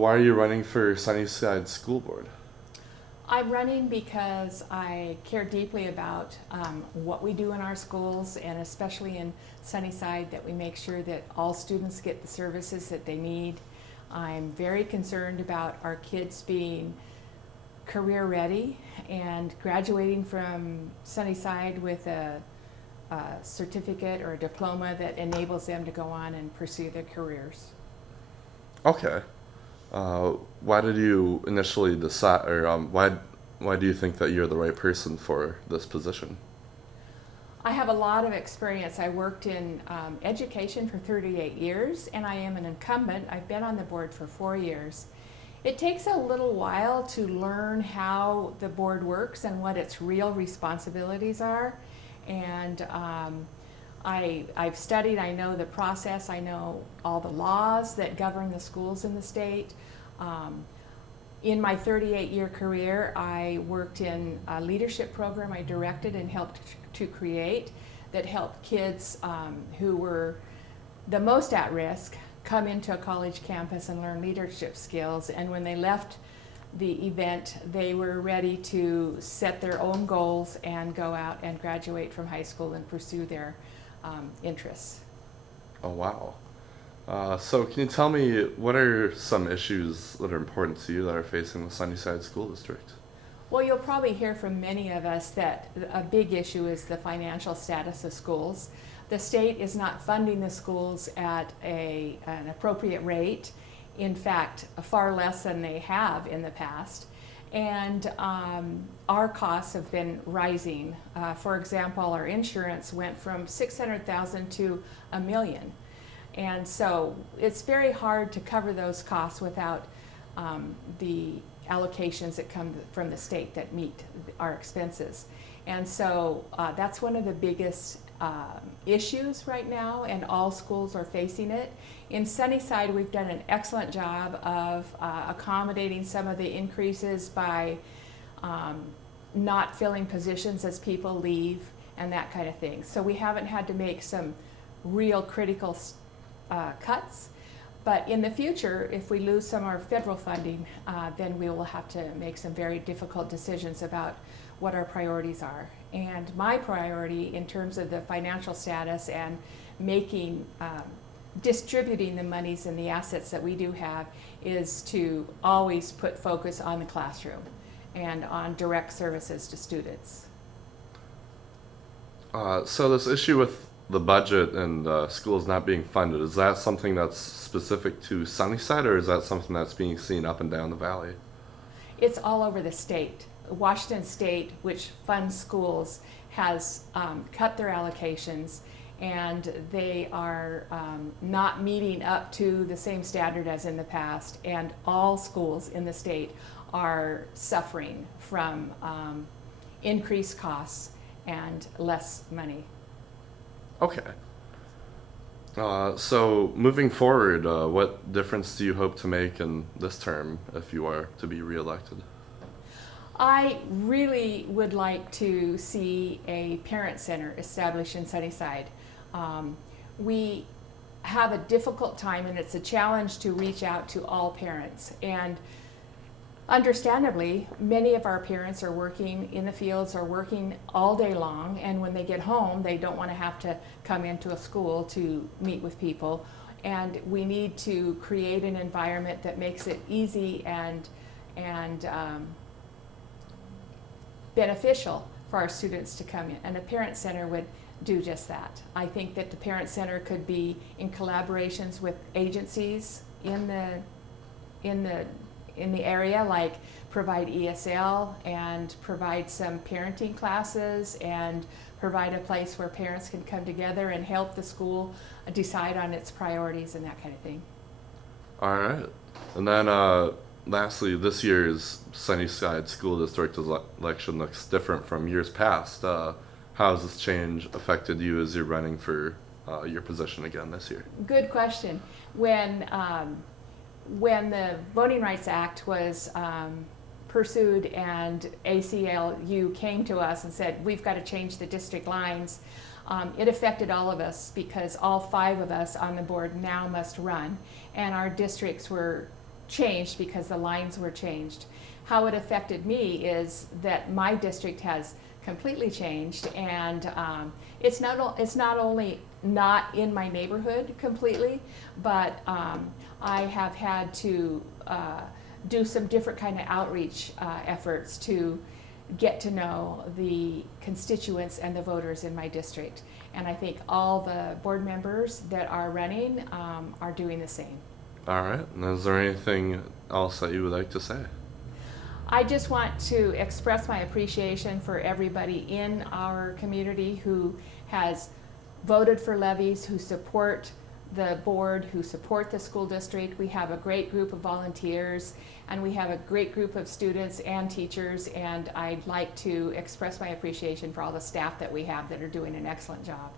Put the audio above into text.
Why are you running for Sunnyside School Board? I'm running because I care deeply about what we do in our schools, and especially in Sunnyside, that we make sure that all students get the services that they need. I'm very concerned about our kids being career ready and graduating from Sunnyside with a certificate or a diploma that enables them to go on and pursue their careers. Okay. Why did you initially decide, or why do you think that you're the right person for this position? I have a lot of experience. I worked in education for 38 years, and I am an incumbent. I've been on the board for 4 years. It takes a little while to learn how the board works and what its real responsibilities are. And I've studied, I know the process, I know all the laws that govern the schools in the state. Um, in my 38-year career, I worked in a leadership program I directed and helped to create that helped kids who were the most at risk come into a college campus and learn leadership skills. And when they left the event, they were ready to set their own goals and go out and graduate from high school and pursue their interests. Oh, wow. So can you tell me what are some issues that are important to you that are facing the Sunnyside School District? Well, you'll probably hear from many of us that a big issue is the financial status of schools. The state is not funding the schools at an appropriate rate. In fact, far less than they have in the past. And our costs have been rising. For example, our insurance went from 600,000 to a million. And so it's very hard to cover those costs without the allocations that come from the state that meet our expenses. And so that's one of the biggest issues right now, and all schools are facing it. In Sunnyside, we've done an excellent job of accommodating some of the increases by not filling positions as people leave and that kind of thing. So we haven't had to make some real critical cuts. But in the future, if we lose some of our federal funding, then we will have to make some very difficult decisions about what our priorities are. And my priority in terms of the financial status and making, distributing the monies and the assets that we do have is to always put focus on the classroom and on direct services to students. So this issue with the budget and schools not being funded, is that something that's specific to Sunnyside, or is that something that's being seen up and down the valley? It's all over the state. Washington State, which funds schools, has cut their allocations, and they are not meeting up to the same standard as in the past, and all schools in the state are suffering from increased costs and less money. Okay. So moving forward, what difference do you hope to make in this term if you are to be reelected? I really would like to see a parent center established in Sunnyside. We have a difficult time, and it's a challenge to reach out to all parents. And understandably, many of our parents are working in the fields or working all day long, and when they get home, they don't want to have to come into a school to meet with people. And we need to create an environment that makes it easy and beneficial for our students to come in. And a parent center would do just that. I think that the parent center could be in collaborations with agencies in the area, like provide ESL and provide some parenting classes and provide a place where parents can come together and help the school decide on its priorities and that kind of thing. All right. And then lastly, this year's Sunnyside School District election looks different from years past. How has this change affected you as you're running for your position again this year? Good question. When the Voting Rights Act was pursued and ACLU came to us and said, we've got to change the district lines, it affected all of us because all 5 of us on the board now must run. And our districts were changed because the lines were changed. How it affected me is that my district has completely changed, and it's not only not in my neighborhood completely, but I have had to do some different kind of outreach efforts to get to know the constituents and the voters in my district. And I think all the board members that are running are doing the same. All right. And is there anything else that you would like to say? I just want to express my appreciation for everybody in our community who has voted for levies, who support the board, who support the school district. We have a great group of volunteers, and we have a great group of students and teachers, and I'd like to express my appreciation for all the staff that we have that are doing an excellent job.